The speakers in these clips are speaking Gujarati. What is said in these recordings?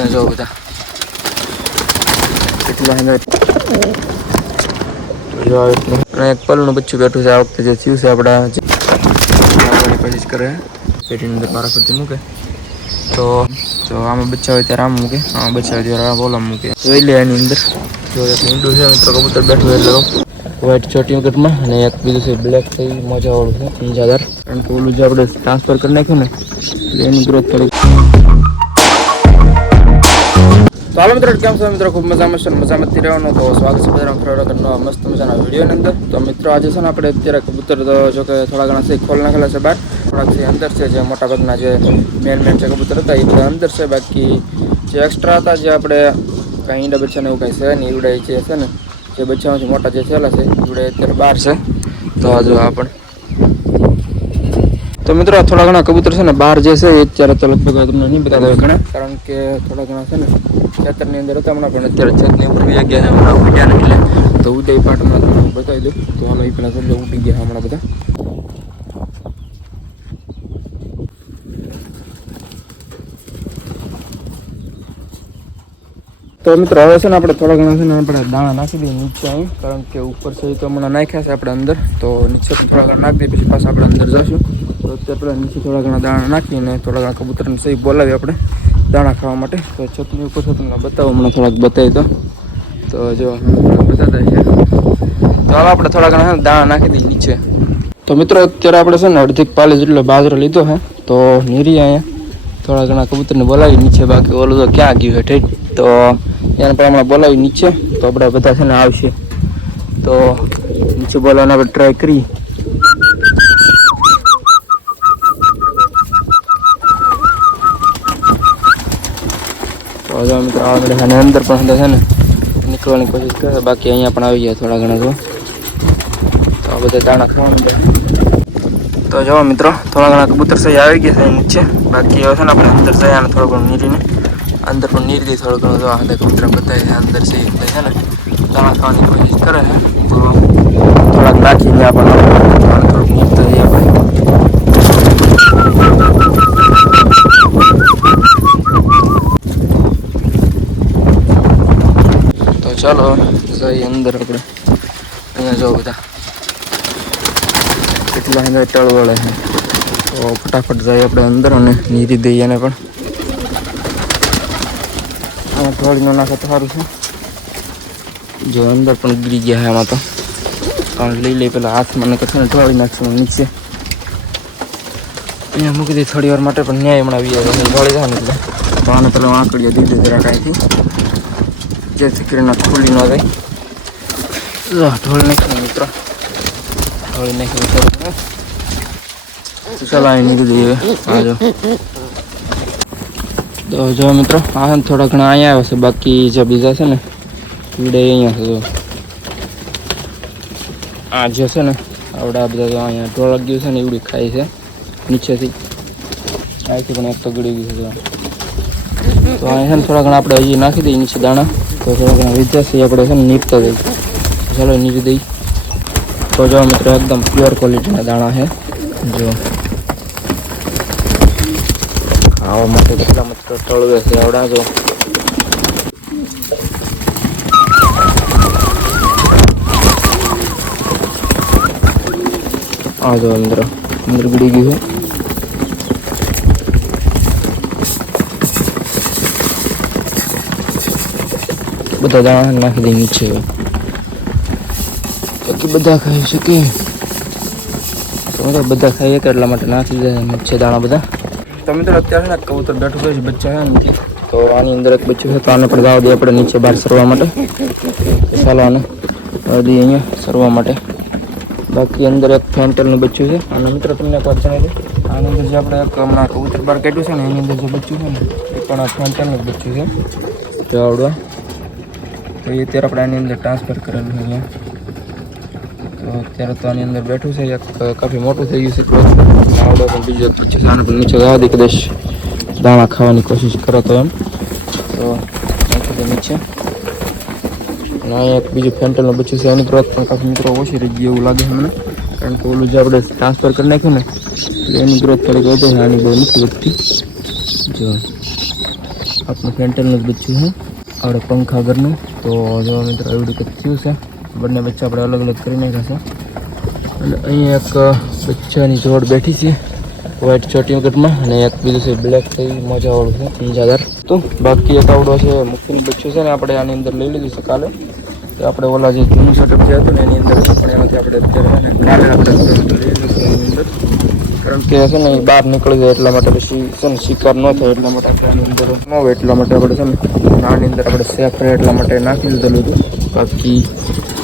અહીંયા જો બધા કેટલા હે જો એક પલનું બચ્ચું બેઠું છે. આ વખતે જે થયું છે આપણા કોશિશ કરે પેટીની અંદર મારા ફરતી મૂકે તો આમાં બચ્ચા હોય ત્યારે આમ મૂકે, આમાં બચ્ચા હોય ત્યારે આ બોલા મૂકે. જોઈ લે એની અંદર જો એક ઈંડું છે મિત્રો કબૂતર બેઠું એટલે વ્હાઈટ ચોટી વખતમાં અને એક બીજું છે બ્લેક થઈ મજાવાળું છે પિંજાદાર. કારણ કે ઓલું જે આપણે ટ્રાન્સફર કરી નાખ્યું ને એટલે એની ગ્રોથ થોડી. તો હાલો મિત્રો કેમ છો મિત્રો? ખૂબ મજામાં છે, મજામાંથી રહેવાનો. તો સ્વાગત છે બધા મસ્ત મજાના વિડીયોની અંદર. તો મિત્રો આજે છે ને આપણે અત્યારે કબૂતર તો જો કે થોડા ઘણા છે ખોલ નાખેલા છે બહાર, થોડાક છે અંદર છે. જે મોટા ભાગના જે મેન છે કબૂતર હતા એ બધા અંદર છે. બાકી જે એક્સ્ટ્રા હતા જે આપણે કાંઈ ઈંડા બચ્ચાને એવું કાંઈ છે નહીં, ઈવડે જે છે ને જે બચ્ચામાંથી મોટા જે થયેલા છે ઈવડે અત્યારે બહાર છે. તો હજુ આ પણ તો મિત્રો થોડા ઘણા કબૂતર છે ને બહાર જે છે એ અત્યારે તો લગભગ તમને નહીં બતાવે ઘણા, કારણ કે થોડા ઘણા છે ને ખેતરની અંદર હતા હમણાં, પણ અત્યારે છતની ઉપર બી ગયા હમણાં ઉડ્યા ને એટલે તો ઉદય પાટ હમણાં તમને બતાવી દઉં. તો હાલો એ પેલા સમજો ઉડી ગયા હમણાં બધા. તો મિત્રો હવે છે ને આપણે થોડા ઘણા છે ને આપણે દાણા નાખી દઈએ નીચે અહીં, કારણ કે ઉપર છે તો હમણાં નાખ્યા છે આપણે અંદર. તો નીચે થોડા ઘણા નાખી દઈએ પછી પાછા આપણે અંદર જઈશું. તો અત્યારે પેલા નીચે થોડા ઘણા દાણા નાખીને થોડા ઘણા કબૂતરને સહી બોલાવી આપણે દાણા ખાવા માટે. તો છતની ઉપર છે તમને બતાવો, હમણાં થોડાક બતાવી તો જો બતાતા છે. તો હાલ આપણે થોડા ઘણા દાણા નાખી દઈએ નીચે. તો મિત્રો અત્યારે આપણે છે ને અડધી પાલી જેટલો બાજરો લીધો છે. તો નીરી અહીંયા થોડા ઘણા કબૂતરને બોલાવી નીચે, બાકી ઓલું તો ક્યાં ગયું છે ઠીક. તો એને પણ હમણાં બોલાવી નીચે, તો આપણે બધા છે ને આવશે તો નીચે બોલાવવાના આપણે ટ્રાય કરીએ. તો હજુ મિત્રો આવવા મળે અને અંદર પણ છે ને નીકળવાની કોશિશ કરે. બાકી અહીંયા પણ આવી ગયા થોડા ઘણા તો આ બધા દાણા ખાવા મળે. તો જો મિત્રો થોડા ઘણા કબૂતર સહી આવી ગયા છે નીચે. બાકી હવે છે ને આપણે અંદર જઈએ અને થોડું ઘણું નીરીને અંદર પણ નીર દઈએ થોડું ઘણું. જો અંદર કબૂતર બતાવી છે અંદર છે એટલે છે ને દાણા ખાવાની કોશિશ કરે છે. તો થોડાક નાખીને આપણે થોડુંક નીરતા જઈએ આપણે. તો ચાલો જઈએ અંદર આપણે. અહીંયા જો બધા કેટલા અંદર તળવળે છે. તો ફટાફટ જઈએ આપણે અંદર અને નીરી દઈએ એને પણ. થોડી નો નાખે તો સારું છે. જો અંદર પણ ગીરી ગયા છે આમાં તો, કારણ લઈ લઈ પેલા હાથમાં નકર છે ને ઢોળી નાખશું નીચે. અહીંયા મૂકી દઈએ થોડી વાર માટે, પણ ન્યાય હમણાં આવી જાય ઢોળી જાય ને એટલે તો આને પેલા આંકડીઓ દીધી જરા કાંઈથી, જેથી કરીને ખુલ્લી ન જાય. ઢોળી નાખ્યું મિત્રો, ઢોળી નાખ્યું થોડું. ચાલો અહીં નીકળી દઈએ. હા જો તો જો મિત્રો આ થોડા ઘણા અહીંયા આવ્યા છે. બાકી જે બીજા છે ને ઈડે અહીંયા છે. જો આ જે છે ને આવડા બધા તો અહીંયા ઢોળક ગયું છે ને એવડી ખાય છે નીચેથી. અહીંથી પણ એક તો ગળી ગયું છે. તો અહીંયા છે ને થોડા ઘણા આપણે હજી નાખી દઈએ નીચે દાણા. તો થોડા ઘણા વિદ્યાર્થી આપણે છે ને નીરતા દઈએ. ચાલો નીરી દઈએ. તો જો મિત્રો એકદમ પ્યોર ક્વોલિટીના દાણા છે. જો ખાવા માટે કેટલા મિત્રો તળવે છે આવડા. જો આ જો અંદર ગળી ગયું છે. બધા દાણા નાખી દઈએ નીચે. બાકી બધા ખાઈ શકે તો બધા ખાઈએ કે એટલા માટે નાખી દે નીચે દાણા બધા. તો મિત્રો અત્યારે છે ને કબૂતર બેઠું છે બચ્ચા છે નથી. તો આની અંદર એક બચ્ચું છે, તો આને પણ દાવ દઈએ આપણે નીચે બહાર સરવા માટે. ચાલો આને દઈએ અહીંયા સરવા માટે. બાકી અંદર એક ફેન્ટલનું બચ્ચું છે. અને મિત્રો તમને એક વાત જણાવી દઉં, આની અંદર જે આપણે એક હમણાં કબૂતર બહાર કાઢ્યું છે ને એની અંદર જે બચ્ચું છે ને એ પણ આ ફેન્ટલનું જ બચ્ચું છે. જો આવડવા તો એ અત્યારે આપણે આની અંદર ટ્રાન્સફર કરેલું છે અહીંયા. તો અત્યારે તો આની અંદર બેઠું છે. એક કાફી મોટું થઈ ગયું છે. આવડો પણ બીજું એક બચ્ચું છે, આને પણ નીચે જવા દે કદાચ દાણા ખાવાની કોશિશ કરો તો એમ. તો નાખી નીચે. અને અહીંયા એક બીજું ફેન્ટલનું બચ્ચું છે. એની ગ્રોથ પણ કાફી મિત્રો ઓછી રહી ગઈ એવું લાગે છે મને, કારણ કે ઓલું જે આપણે ટ્રાન્સફર કરી નાખ્યું ને એટલે એની ગ્રોથ થોડીક વધે છે. આની બહુ નથી વધતી. જો આપણું ફેન્ટેલનું જ બચ્ચું છે આપણે પંખા ઘરનું. તો જો મિત્રો એવું કંઈક થયું છે. બંને બચ્ચા આપણે અલગ અલગ કરી નાખ્યા છે. અને અહીંયા એક બચ્ચાની જોડ બેઠી છે વ્હાઈટ ચોટી વગરમાં, અને એક બીજું છે બ્લેક થઈ મજાવાળું છે પિંજાદાર. તો બાકી એક આવડો છે મુખ્યનું બચ્ચું છે ને આપણે આની અંદર લઈ લીધું છે કાલે. તો આપણે ઓલા જે જૂનું સેટઅપ જે હતું ને એની અંદર પણ એમાંથી આપણે અત્યારે કાલે આપણે લઈ લીધું છે એની અંદર, કારણ કે છે ને એ બહાર નીકળી જાય એટલા માટે પછી છે ને શિકાર ન થાય એટલા માટે આપણે આની અંદર ન હોય એટલા માટે આપણે છે ને આની અંદર આપણે સેફ રહે એટલા માટે નાખી દીધેલું હતું. બાકી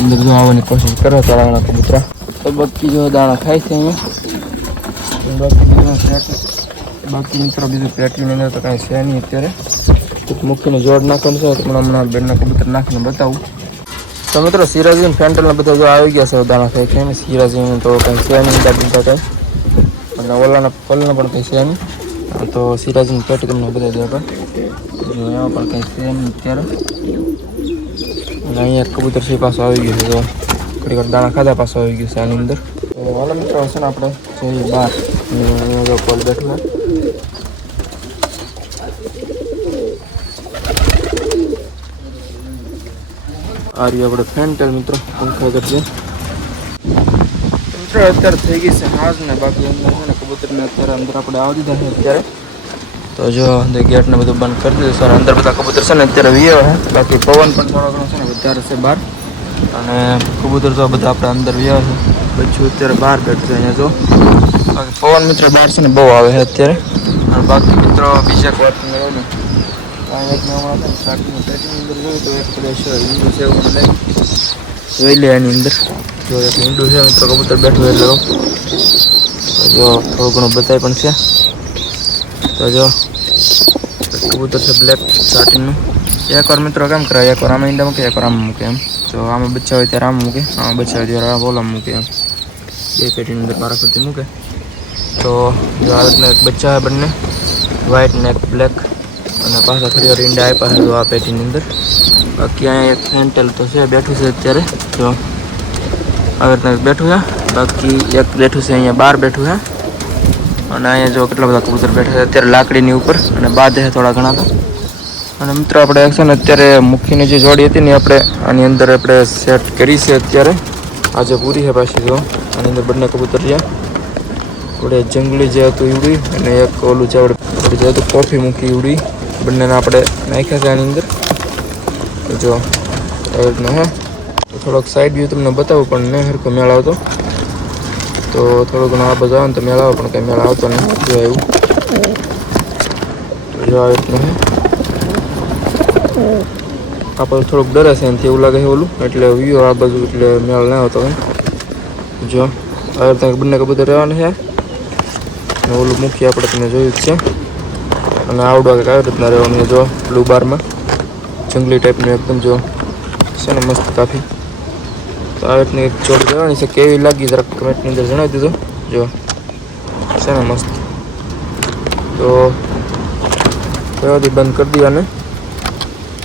અંદર જો આવવાની કોશિશ કરો તો રાણા કબૂતરા તો બાકી જો દાણા ખાય છે અહીંયા. બાકી મિત્રો બીજું પેટીની અંદર તો કાંઈ છે નહીં અત્યારે. મૂકીને જોડ નાખવાનું છે પણ હમણાં બેનના કબૂતર નાખીને બતાવું. તો મિત્રો સિરાજીને ફેન્ટલને બધા જો આવી ગયા છે દાણા ખાઈ ખાઈને. સિરાજીને તો કંઈ છે નહીં દાદા કાંઈ, અને ઓલાના પલને પણ કંઈ છે નહીં. તો સિરાજીની પેટી તમને બધા દે પણ એમાં પણ કંઈ છે નહીં અત્યારે. અને અહીંયા કબૂતર છે પાછો આવી ગયો છે. તો ઘડી વાર દાણા ખાધા પાછો આવી ગયો છે આની અંદર. તો હાલો મિત્રો હશે ને આપણે જઈએ બહાર. અહીંયા જો કોલ બેઠું આ રહ્યું આપણે ફેન્ટેલ મિત્રો પંખા કરશે. મિત્રો અત્યારે થઈ ગઈ છે હાજ ને બાકી અંદર છે ને કબૂતરને અત્યારે અંદર આપણે આવી દીધા છે અત્યારે. તો જો અંદર ગેટને બધું બંધ કરી દીધું છે અને અંદર બધા કબૂતર છે ને અત્યારે વિયો છે. બાકી પવન પણ થોડો ઘણો છે ને વધારે છે બહાર, અને કબૂતર તો બધા આપણે અંદર વિયા છે. બચ્ચું અત્યારે બહાર બેઠું અહીંયા જો. બાકી પવન મિત્રો બહાર છે ને બહુ આવે છે અત્યારે. અને બાકી મિત્રો બીજા એક વાત મેળવ્યું કાંઈ એક નવા હતા શાકની પેટીની અંદર જોયું તો એક પ્લેસ ઈંડું છે એવું મને જોઈ લે એની અંદર. જો એક ઈંડું છે મિત્રો કબૂતર બેઠું એટલે જો થોડું ઘણું બતાય પણ છે. તો જો કબૂતર છે બ્લેક સાટીનું. એકવાર મિત્રો કેમ કરાય, એકવાર આમાં ઈંડા મૂકે એકવાર આમાં મૂકે એમ. તો આમાં બચ્ચા હોય ત્યારે આમાં મૂકે, આમાં બચ્ચા હોય ત્યારે આ બોલામાં મૂકે એમ. બે પેટીની અંદર મારા ખર્ચે મૂકે. તો જો આ રીતના એક બચ્ચા છે બંને વ્હાઈટ ને એક બ્લેક, અને પાછા ફરી વાર ઈંડા આપ્યા છે આ પેટીની અંદર. બાકી અહીંયા એક ફેન્ટેલ તો છે બેઠું છે અત્યારે. જો આવી રીતના એક બેઠું છે. બાકી એક બેઠું છે અહીંયા બહાર બેઠું છે. અને અહીંયા જો કેટલા બધા કબૂતર બેઠા છે અત્યારે લાકડીની ઉપર, અને બાંધે છે થોડા ઘણા તો. અને મિત્રો આપણે છે ને અત્યારે મૂકીને જે જોડી હતી ને આપણે આની અંદર આપણે સેટ કરી છે અત્યારે. આજે પૂરી છે પાછી. જો આની અંદર બંને કબૂતર છે આપણે જંગલી જે હતું ઈવડી, અને એક ઓલું જે આપણે જે હતું કોફી મૂકી ઈવડી, બંનેને આપણે નાખ્યા છે આની અંદર. જો આવી રીતના હે. તો થોડોક સાઈડ વ્યૂ તમને બતાવું પણ નહીં હરખો મેળ આવતો. તો થોડું ઘણું આ બધું આવે ને તો મેળ આવે પણ કંઈ મેળ આવતો નહીં. જો એવું જો આવી રીતનું હે. આપણે થોડુંક ડરે છે એનાથી એવું લાગે છે ઓલું, એટલે વ્યૂ આ બાજુ એટલે મેળ ના આવતો હોય. જો આવી રીતના બંને કબૂતર રહેવાનું છે. અને ઓલું મૂકી આપણે તમે જોયું જ છે. અને આવડવા કંઈક આવી રીતના રહેવાનું છે. જો બ્લુ બારમાં જંગલી ટાઈપનું એકદમ જો છે ને મસ્ત કાફી. તો આવી રીતની એક જોડ રહેવાની છે. કેવી લાગી જરાક કમેન્ટની અંદર જણાવી દીધું. જો છે ને મસ્ત. તો કયોથી બંધ કરી દઈએ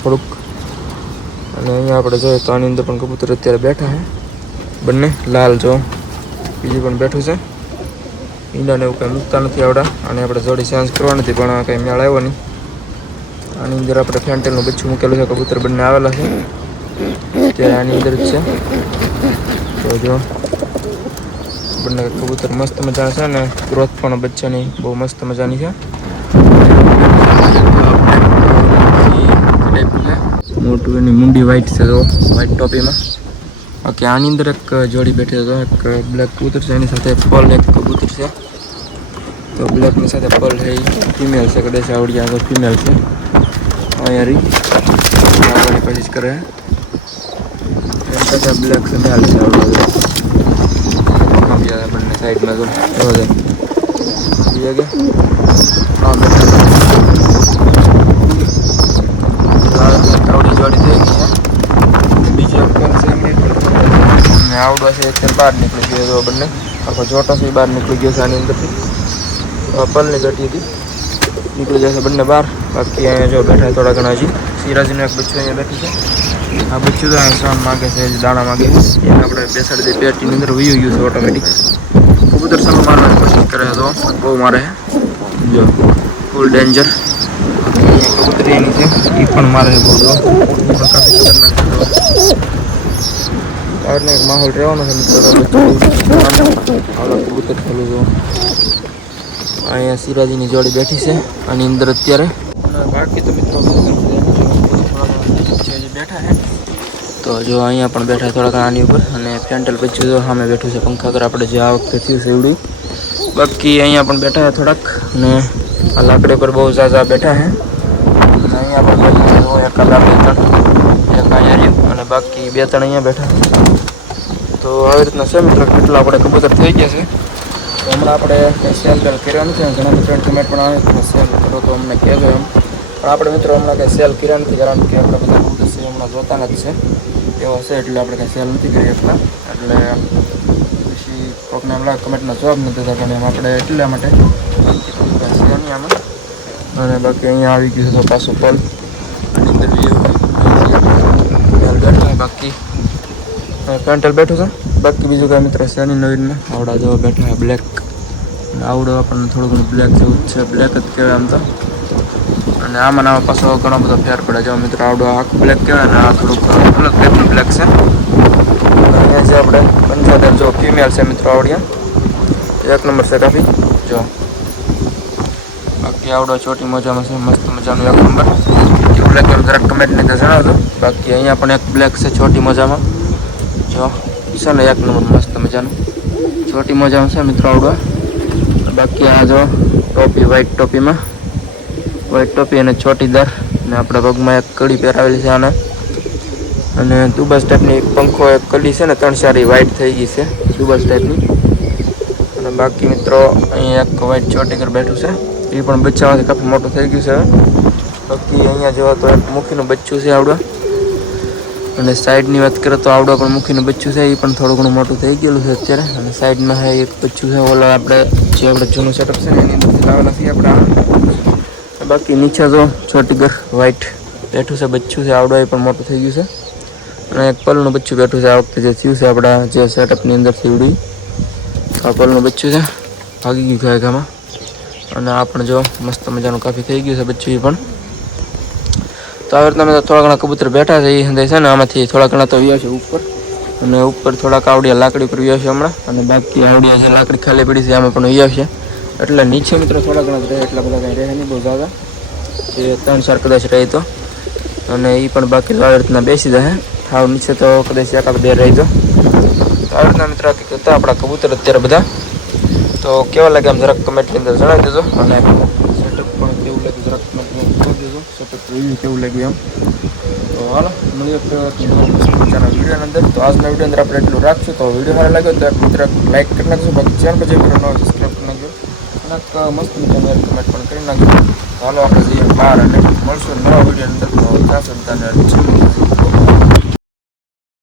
થોડુંક. અને અહીંયા આપણે જોઈએ તો આની અંદર પણ કબૂતર અત્યારે બેઠા છે બંને લાલ. જો બીજું પણ બેઠું છે. ઈંડાને એવું કંઈ મૂકતા નથી આવડા. અને આપણે જોડી ચેન્જ કરવા નથી પણ કંઈ મેળ આવ્યો નહીં. આની અંદર આપણે ફેન્ટેલનું બચ્ચું મૂકેલું છે. કબૂતર બંને આવેલા છે અત્યારે આની અંદર જ છે. તો જો બંને કબૂતર મસ્ત મજાના છે, અને ગ્રોથ પણ બચ્ચાની બહુ મસ્ત મજાની છે. મોટું એની મુંડી વ્હાઈટ છે. તો વ્હાઈટ ટોપીમાં. બાકી આની અંદર એક જોડી બેઠી છે. એક બ્લેક કબૂતર છે, એની સાથે પલ એક કબૂતર છે. તો બ્લેકની સાથે પલ છે એ ફિમેલ છે. કદાચ આવડી આગળ ફિમેલ છે. અહીંયા રહી આવવાની કોશિશ કરે. એની સાથે બ્લેક છે મેલ છે. આવડવા બંને સાઈડમાં જો જગ્યા હા આવડી જોડી થઈ ગઈ છે. બીજો એક પલ છે ને આવડો છે અત્યારે બહાર નીકળી ગયો. તો બંને આખો જોટો છે બહાર નીકળી ગયો છે આની અંદરથી. પલની ઘટી હતી નીકળી જશે બંને બહાર. બાકી અહીંયા જો બેઠા થોડા ઘણા હજી. સિરાજીનું એક બચ્ચું અહીંયા બેઠું છે. આ બચ્ચું તો અહીંયા સણ માગે છે, દાણા માગે. એને આપણે બેસાડી દઈએ પેટીની અંદર વયું ગયું છે ઓટોમેટિક. કબૂતર સામે મારવાની કોશિશ કરે તો બહુ મારે છે. જો ફૂલ ડેન્જર. કબૂતરી એની છે એ પણ મારે બહુ જો પણ કાફી ખતરનાક છે. આવડને એક માહોલ રહેવાનો છે મિત્રો. આવડા કબૂતર ચાલુ જો અહીંયા સિરાજીની જોડી બેઠી છે આની અંદર અત્યારે. અને બાકી તો મિત્રો બેઠા છે તો જો અહીંયા પણ બેઠા થોડા આની ઉપર. અને ફેન્ટલ બચ્ચું જો સામે બેઠું છે પંખા પર આપણે જે આ વખતે થયું છે એવડું. બાકી અહીંયા પણ બેઠા છે થોડાક. અને આ લાકડી પર બહુ ઝાઝા બેઠા છે. અહીંયા પણ બેઠા એક કલાક 2-3 એક અહીંયા રહ્યું અને બાકી 2-3 અહીંયા બેઠા. તો આવી રીતના છે મિત્રો કેટલા આપણે કબૂતર થઈ ગયા છે. તો હમણાં આપણે સેલ બેલ કર્યા નથી. ઘણા મિત્રો કમેન્ટ પણ આવે કે સેલ કરો તો અમને કહેજો એમ. પણ આપણે મિત્રો હમણાં કંઈ સેલ કર્યા નથી કારણ કે આપણે બધા કબૂતર છે હમણાં જોતા જ છે એવો છે એટલે આપણે કંઈ સેલ નથી કરી શકતા. એટલે પછી કોઈકને હમણાં કમેન્ટના જવાબ નથી દેતા પણ એમ આપણે એટલા માટે છે નહીં આમાં. અને બાકી અહીંયા આવી ગયું છે તો પાછું પલ આની અંદર બેઠા. બાકી પેન્ટલ બેઠું છે. બાકી બીજું કાંઈ મિત્ર છે નહીં નવીનમાં. આવડા જેવા બેઠા છે બ્લેક. આવડો આપણને થોડું ઘણું બ્લેક જેવું જ છે. બ્લેક જ કહેવાય આમ તો. અને આમાં આમાં પાછો ઘણો બધો ફેર પડે. જો મિત્રો આવડો આખું બ્લેક કહેવાય ને આ થોડુંક અલગ ટાઈપનું બ્લેક છે. અહીંયા છે આપણે 75 જો ફિમેલ છે મિત્રો આવડિયા 1 નંબર છે કાફી જો. બાકી આવડો ચોટી મજામાં છે મસ્ત મજાનું 1 નંબર. બ્લેક જરાક કમેન્ટને તો જણાવજો. બાકી અહીંયા પણ એક બ્લેક છે ચોટી મજામાં જો છે ને 1 નંબર મસ્ત મજાનું ચોટી મજામાં છે મિત્રો આવડો. બાકી આ જો ટોપી વ્હાઈટ ટોપીમાં વ્હાઈટ ટોપી અને ચોટીદાર ને આપણા પગમાં એક કડી પહેરાવેલી છે આને. અને દુબસ ટાઈપની પંખો એક કડી છે ને 3-4 વ્હાઈટ થઈ ગઈ છે દુબસ ટાઈપની. અને બાકી મિત્રો અહીંયા એક વ્હાઈટ ચોટીગર બેઠું છે એ પણ બચ્ચામાંથી કાફી મોટું થઈ ગયું છે હવે. બાકી અહીંયા જોવા તો એક મુખીનું બચ્ચું છે આવડો. અને સાઈડની વાત કરીએ તો આવડો પણ મુખીનું બચ્ચું છે એ પણ થોડું ઘણું મોટું થઈ ગયેલું છે અત્યારે. અને સાઈડમાં છે એક બચ્ચું છે ઓલા આપણે જે આપણે જૂનું સેટઅપ છે ને એની અંદરથી લાવેલા છીએ આપણે. બાકી નીચે જો ચોટીગર વ્હાઈટ બેઠું છે બચ્ચું છે આવડો એ પણ મોટું થઈ ગયું છે. અને એક પલનું બચ્ચું બેઠું છે આ વખતે જે થયું છે આપણા જે સેટઅપની અંદરથી ઉડી આ પલનું બચ્ચું છે ભાગી ગયું છે ગામાં. અને આ પણ જો મસ્ત મજાનું કાફી થઈ ગયું છે બચ્ચું એ પણ. તો આવી રીતના મેં થોડા ઘણા કબૂતર બેઠા છે એ સંદેશ છે ને આમાંથી થોડા ઘણા તો વ્યા છે ઉપર. અને ઉપર થોડાક આવડિયા લાકડી પર વ્યા છે હમણાં. અને બાકી આવડિયા જે લાકડી ખાલી પડી છે આમાં પણ વ્યા છે. એટલે નીચે મિત્રો થોડા ઘણા રહે એટલા બધા કંઈ રહે નહીં બહુ ઝાઝા જે 3-4 કદાચ રહે તો. અને એ પણ બાકી આવી રીતના બેસી જાય હાવ નીચે તો કદાચ 1-2 રહી તો. આવી રીતના મિત્રો હતા આપણા કબૂતર અત્યારે બધા. તો કેવા લાગે આમ જરાક કમેન્ટની અંદર જણાવી દેજો. અને સેટઅપ પણ કેવું લાગ્યું જરાક કમેન્ટમાં જણાવી દેજો. સેટઅપ રિવ્યુ કેવું લાગ્યું એમ. તો હાલો મળીએ મજાના વિડીયોની અંદર. તો આજના વિડીયો અંદર આપણે એટલું રાખશું. તો વિડીયો સારો લાગ્યો તો મિત્ર લાઈક કરી નાખજો. બાકી ચેનલ પર જે મિત્રો ન સબસ્ક્રાઈબ કરી નાખજો. અને મસ્ત મજાની કમેન્ટ પણ કરી નાખજો. હાલો આપણે જઈએ બહાર અને મળશું નવા વિડીયોની અંદર. તો ત્યાં સુધી